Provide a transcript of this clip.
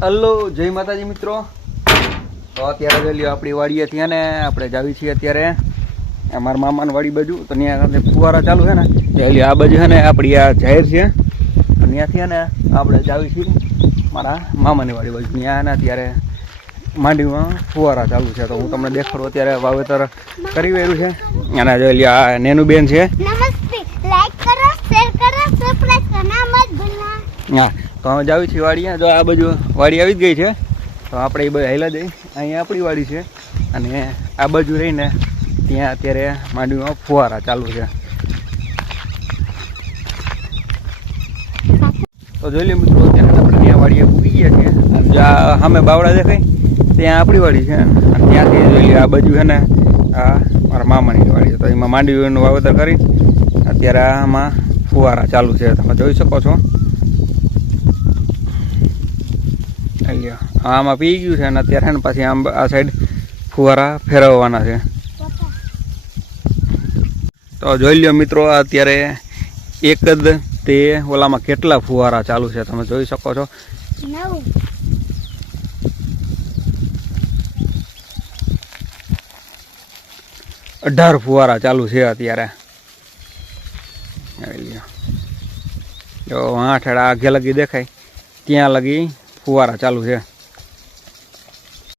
Hello જય માતાજી મિત્રો। તો અત્યારે જોઈ લ્યો આપણી વાડીએથી ને આપણે જાવી છીએ અત્યારે અમારા મામાની વાડી બાજુ। તો ત્યાં ફુવારા ચાલુ છે ને જોઈ લ્યો, આ બાજુ છે ને આપણી આ જાહેર છે, ત્યાંથી ને આપણે જાવી છીએ મારા મામાની વાડી બાજુ। ત્યાં ને અત્યારે માંડવીમાં ફુવારા ચાલુ છે, તો હું તમને દેખાડું। અત્યારે વાવેતર કરી રહ્યું છે અને જોઈ લ્યો આ નેનુબેન છે। નમસ્તે, લાઈક કરો, શેર કરો, સબસ્ક્રાઇબ કરना મત ભૂલना। હા, તો અમે જાવી છીએ વાડીએ। જો આ બાજુ વાડી આવી જ ગઈ છે, તો આપણે એ બધા હેલા જઈ। અહીંયા આપણી વાડી છે અને આ બાજુ રહીને ત્યાં અત્યારે માંડવીમાં ફુવારા ચાલુ છે। તો જોઈ લો મિત્રો, અત્યારે આપણે ત્યાં વાડીએ પૂગી ગયા છીએ અને જ્યાં સામે બાવડા દેખાય ત્યાં આપણી વાડી છે અને ત્યાંથી જોઈ લો આ બાજુ છે ને આ મારા મામાની વાડી છે। તો એમાં માંડવીનું વાવેતર કરી અત્યારે આમાં ફુવારા ચાલુ છે, તમે જોઈ શકો છો। આમાં પી ગયું છે અને અત્યારે ને પાછી આમ આ સાઈડ ફુવારા ફેરવવાના છે। તો જોઈ લ્યો મિત્રો, અત્યારે એક જ તે ઓલામાં કેટલા ફુવારા ચાલુ છે તમે જોઈ શકો છો। 18 ફુવારા ચાલુ છે અત્યારે। જો 8 આગે લગી દેખાય ત્યાં લગી ફુવારા ચાલુ છે।